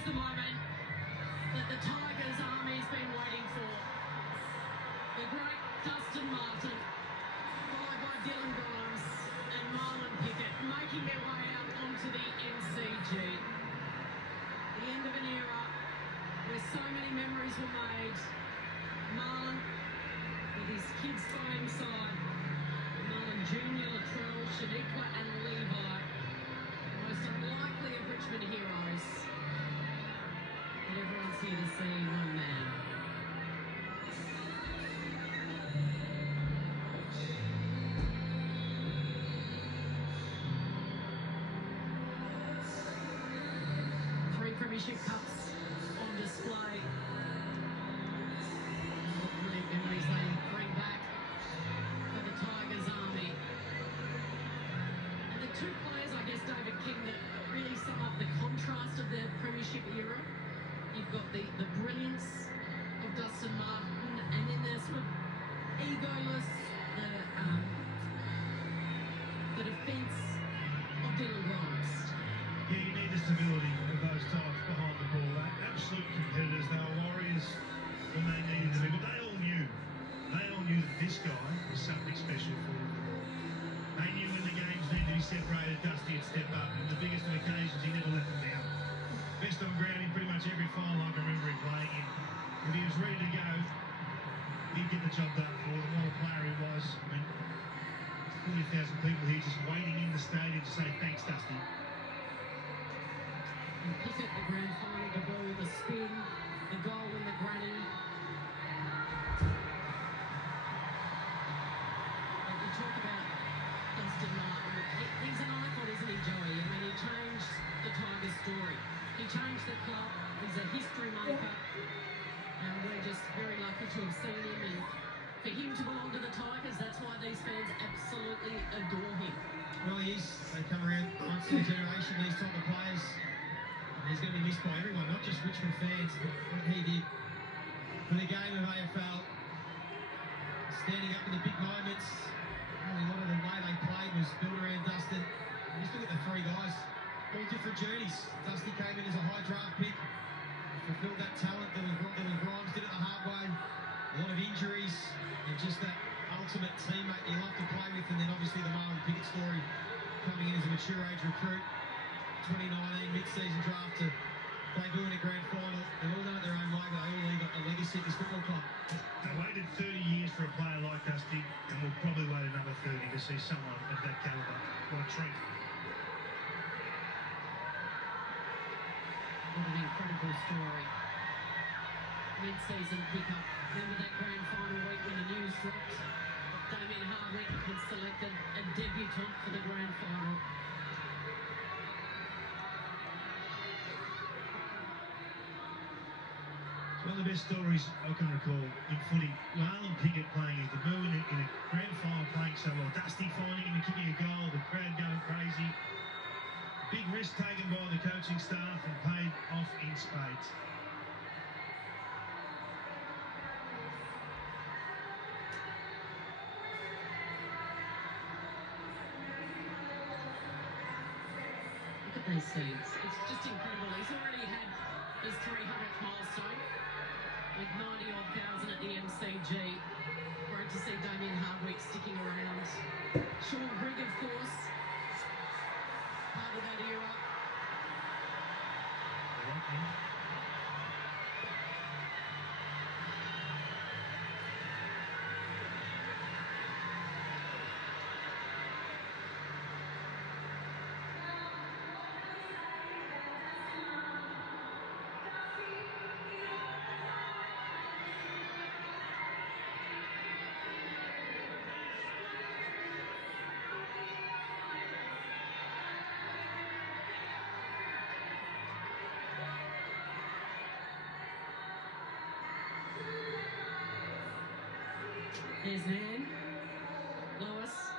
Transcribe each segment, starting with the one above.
is the moment that the Tigers army's been waiting for. The great Dustin Martin, followed by Dylan Grimes and Marlion Pickett, making their way out onto the MCG. The end of an era where so many memories were made. Marlion, with his kids by his side, Marlion Jr., Latrell, Shaniqua and Levi, the most unlikely of Richmond heroes. But everyone's here to see one man. Three Premiership Cups on display. What brilliant memories they bring back for the Tigers army. And the two players, I guess, David King, that really sum up the contrast of their Premiership era. You've got the brilliance of Dustin Martin, and then there's sort of egoless, the defence of Dylan Grimes. Yeah, you need the stability of those types behind the ball. They're absolute competitors. They were warriors when they needed to be, but they all knew that this guy was something special for them. They knew when the games needed to be separated, Dusty would step up, and the biggest of occasions, he never let them down. Best on ground in pretty much every final I can remember him playing in. If he was ready to go, he'd get the job done for them. What a player he was. I mean, 40,000 people here just waiting in the stadium to say thanks, Dusty. And Pickett, the grand final debut, the spin, the goal in the granny. But you talk about Dustin Martin. He's an icon, isn't he, Joey? I mean, he changed the Tigers' story. He changed the club. He's a history maker. And we're just very lucky to have seen him. And for him to belong to the Tigers, that's why these fans absolutely adore him. Well, he is. They come around once in a generation, these type of players. And he's going to be missed by everyone, not just Richmond fans, but what he did for the game of AFL. Standing up in the big moments. Really, a lot of the way they played was built around Dustin. And just look at the three guys. All different journeys. Dusty came in as a high draft pick, fulfilled that talent. Dylan Grimes did it the hard way. A lot of injuries, and just that ultimate teammate you love to play with. And then obviously the Marlion Pickett story, coming in as a mature age recruit, 2019 mid-season draft to debut in a grand final. They've all done it their own way, but they all leave a legacy at this football club. They waited 30 years for a player like Dusty, and we'll probably wait another 30 to see someone of that calibre. What a treat. What an incredible story. Mid-season pickup. Remember that grand final week when the news dropped? Damien Hardwick had selected a debutant for the grand final. It's one of the best stories I can recall in footy. Marlion Pickett playing his debut in a grand final, playing so well. Dusty finding him and kicking a goal, the crowd going crazy. Big risk taken by the coaching staff and paid off in spades. Look at these scenes. It's just incredible. He's already had his 300th milestone with 90-odd thousand at the MCG. Great to see Damien Hardwick sticking around. Sean Grigg, of course, part of that era. There's Nan, Lois,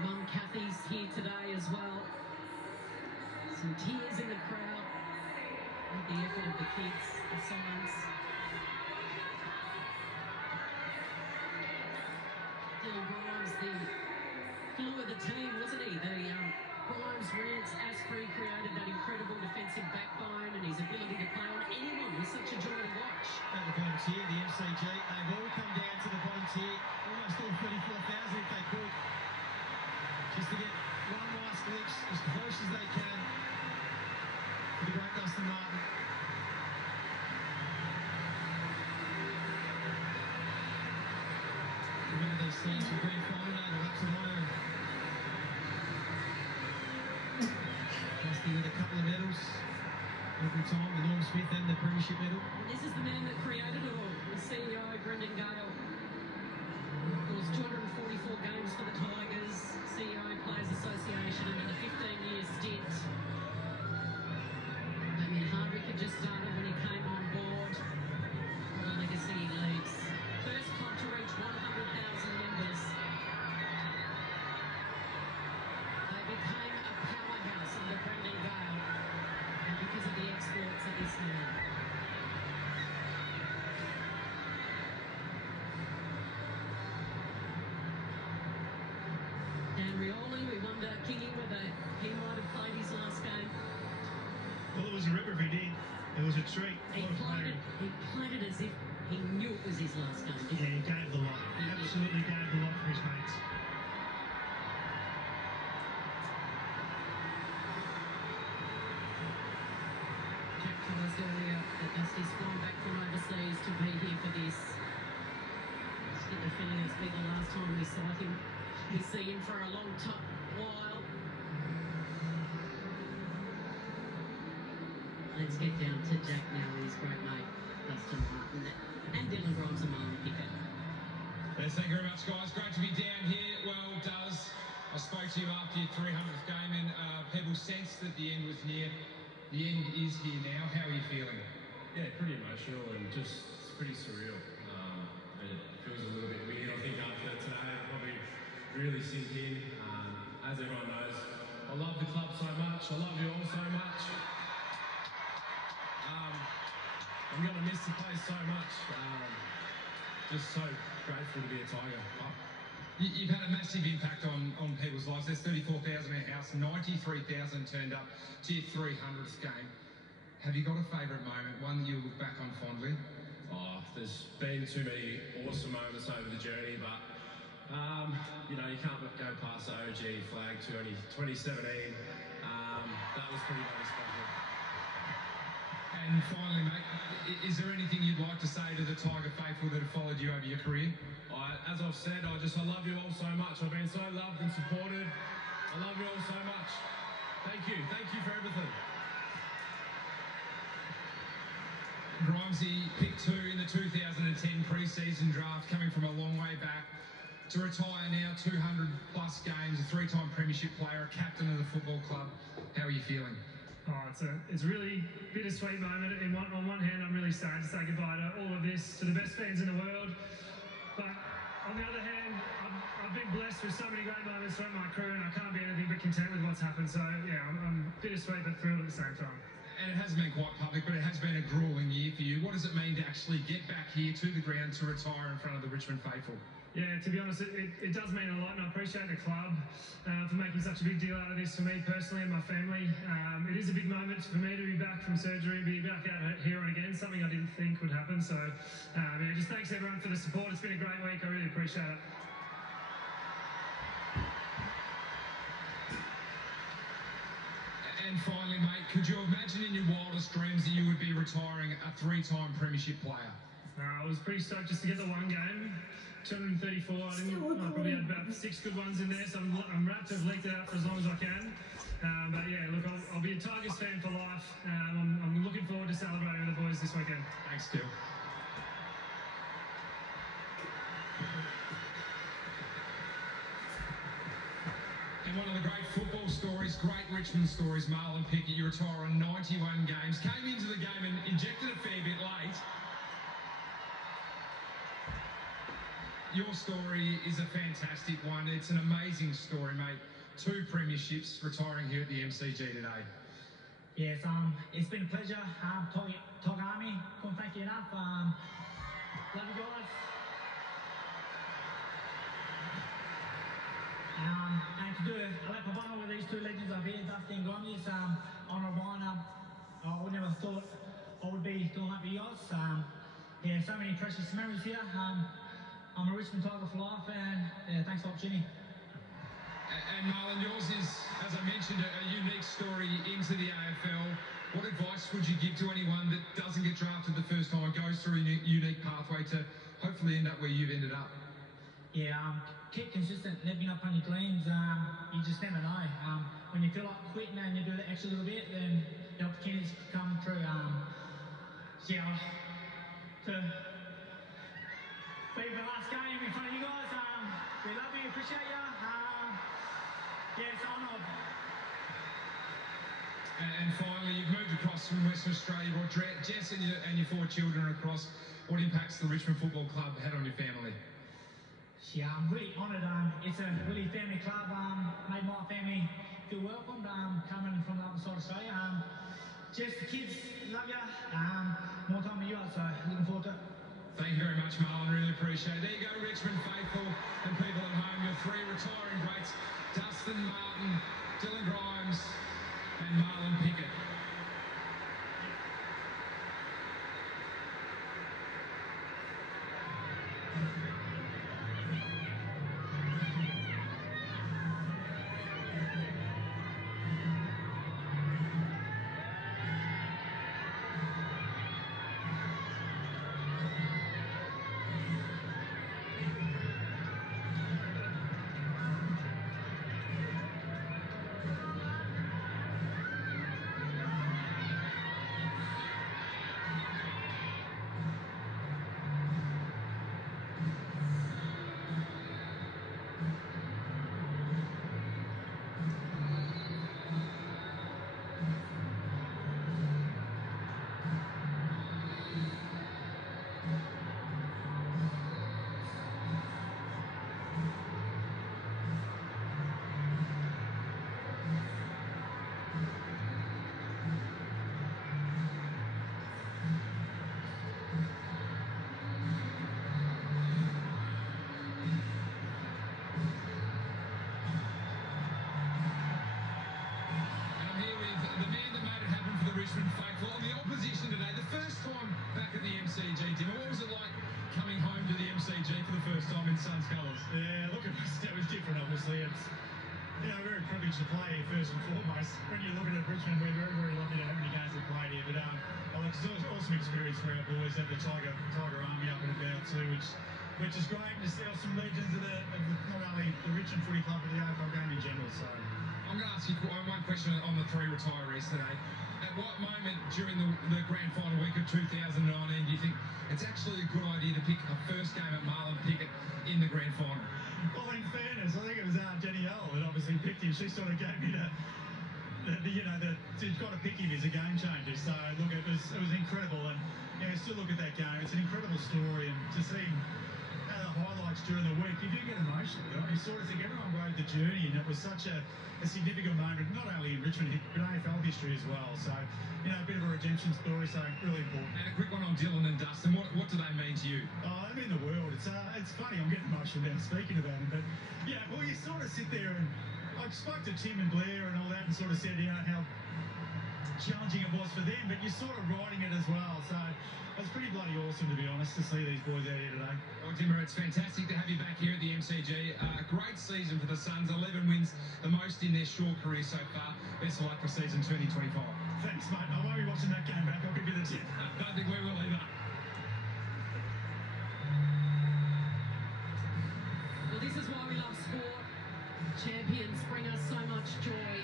Mum Kathy's here today as well. Some tears in the crowd with the effort of the kids, the signs. Dylan Grimes, the glue of the team, wasn't he? The Grimes, Rance, Asprey created that incredible defensive back MCG. They've all come down to the bottom tier, almost all 34,000 if they could, just to get one nice glimpse as close as they can to the great Dustin Martin. Remember these scenes from grand final day, the laps of my own. Dusty with a couple of medals every time, the Norm Smith and the Premiership medal. And this is the man that created it all, the CEO, Brendan Gale. It was 244 games for the Tigers, CEO, Players Association, and then a 15-year stint. Damien Hardwick had just started when he came on board. What a legacy he leaves. First club to reach 100,000 members. They became a powerhouse under Brendan Gale, and because of the exploits of this man. Dan Rioli, we wonder, Kingy, whether he might have played his last game. Well, it was a ripper if he did. It was a treat. He played it as if he knew it was his last game, didn't Yeah, he gave the lot. He absolutely gave the lot for his mates. Jack told us earlier that Dusty's flown back from overseas to be here for this. Just get the feeling it's been the last time we saw him. We see him for a long while. Let's get down to Jack now with his great mate, Dustin Martin, and Dylan Grimes and Marlion Pickett. Yes, thank you very much, guys. Great to be down here. Well, Duz, I spoke to you after your 300th game, and people sensed that the end was near. The end is here now. How are you feeling? Yeah, pretty emotional and just it's pretty surreal. And it feels a little bit weird. I think after today, it'll probably really sink in. As everyone knows, I love the club so much. I love you all so much. I'm going to miss the place so much. Just so grateful to be a Tiger. You've had a massive impact on people's lives. There's 34,000 in our house, 93,000 turned up to your 300th game. Have you got a favourite moment, one that you look back on fondly? Oh, there's been too many awesome moments over the journey, but you know, you can't go past the OG flag 2017. That was pretty special. And finally, mate, is there anything you'd like to say to the Tiger faithful that have followed you over your career? As I've said, I love you all so much. I've been so loved and supported. I love you all so much. Thank you for everything. Grimesy, pick 2 in the 2010 pre-season draft, coming from a long way back to retire now, 200 plus games, a 3-time premiership player, a captain of the football club. How are you feeling? Oh, it's a really bittersweet moment. On one hand, I'm really sad to say goodbye to all of this, to the best fans in the world. But on the other hand, I've been blessed with so many great moments throughout my career, and I can't be anything but content with what's happened. So yeah, I'm bittersweet but thrilled at the same time. And it hasn't been quite public, but it has been a gruelling year for you. What does it mean to actually get back here to the ground to retire in front of the Richmond faithful? Yeah, to be honest, it does mean a lot, and I appreciate the club for making such a big deal out of this for me personally and my family. It is a big moment for me to be back from surgery, be back out here on again, something I didn't think would happen. So, yeah, just thanks everyone for the support. It's been a great week. I really appreciate it. And finally, mate, could you imagine in your wildest dreams that you would be retiring a 3-time premiership player? I was pretty stoked just to get the one game. 234, I probably had about 6 good ones in there, so I'm rapt to have leaked it out for as long as I can. But yeah, look, I'll be a Tigers fan for life. I'm looking forward to celebrating with the boys this weekend. Thanks, Dill. And one of the great football stories, great Richmond stories, Marlion Pickett, you retire on 91 games, came into the game and injected a fair bit late. Your story is a fantastic one. It's an amazing story, mate. 2 premierships, retiring here at the MCG today. Yes, it's been a pleasure. Tog Army, couldn't thank you enough. Love you guys. And to do a lap of honour with these 2 legends up here, Dustin and Grimes, honour of mine. I would never thought I would be doing that with you guys. yeah, so many precious memories here. I'm a Richmond Tiger for life, and yeah, thanks for the opportunity. And Marlon, yours is, as I mentioned, a unique story into the AFL. What advice would you give to anyone that doesn't get drafted the first time, goes through a unique pathway to hopefully end up where you've ended up? Yeah, keep consistent, never give up on your dreams. You just never know. When you feel like quitting and you do the extra little bit, then the opportunities come through. So yeah, to be the last game in front of you guys, we love you, appreciate you. Yeah, it's an honour. And finally, you've moved across from Western Australia. You brought Jess and your 4 children across. What impacts the Richmond Football Club had on your family? Yeah, I'm really honoured. It's a really family club. Made my family feel welcomed. Coming from the other side of Australia. Just the kids love you. More time with you, so looking forward to it. Thank you very much, Marlon. Really appreciate it. There you go, Richmond faithful and people at home. Your 3 retiring greats: Dustin, Martin, Dylan Grimes, and Marlon Pickett. Richmond faithful on the opposition today. The first time back at the MCG, Dimmer. What was it like coming home to the MCG for the first time in Suns colours? Yeah, look, it was different, obviously. It's, very privileged to play here, first and foremost. When you look at it, Richmond, we're very, very lucky to have many games we've played here. But it's an awesome experience for our boys. Have the Tiger Army up and about too, which is great. And to see some legends of not only the Richmond Footy Club, but the AFL game in general. So I'm going to ask you one question on the 3 retirees today. At what moment during the grand final week of 2019 do you think it's actually a good idea to pick a first game at Marlon Pickett in the grand final? Well, in fairness, I think it was Jenny L that obviously picked him. She sort of gave me you've got to pick him as a game changer. So look, it was incredible, and still look at that game. It's an incredible story, and to see the highlights during the week, you do get emotional. You sort of think everyone rode the journey, and it was such a significant moment, not only in Richmond but AFL history as well. So a bit of a redemption story, so really important. And a quick one on Dylan and Dustin. What do they mean to you? Oh, they mean the world. It's funny. I'm getting emotional now speaking about them, but well, you sort of sit there and I spoke to Tim and Blair and all that, and sort of said how challenging it was for them, but you're sort of riding it as well. So it's pretty bloody awesome, to be honest, to see these boys out here today. Well, Dimmer, it's fantastic to have you back here at the MCG. Great season for the Suns. 11 wins, the most in their short career so far. Best of luck for season 2025. Thanks, mate. I won't be watching that game back. I'll give you the tip. Don't think we will either. Well, this is why we love sport. Champions bring us so much joy.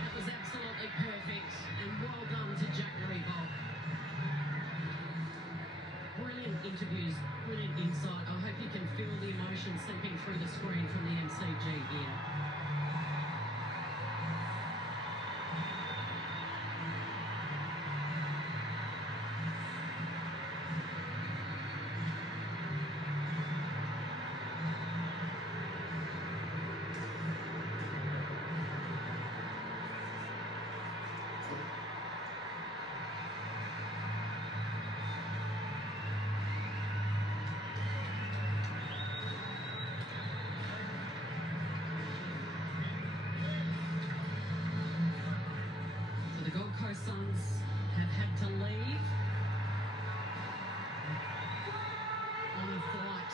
That was absolutely perfect, and well done to Jack Reebok. Brilliant interviews, brilliant insight. I hope you can feel the emotion seeping through the screen from the MCG here. Suns have had to leave. fight.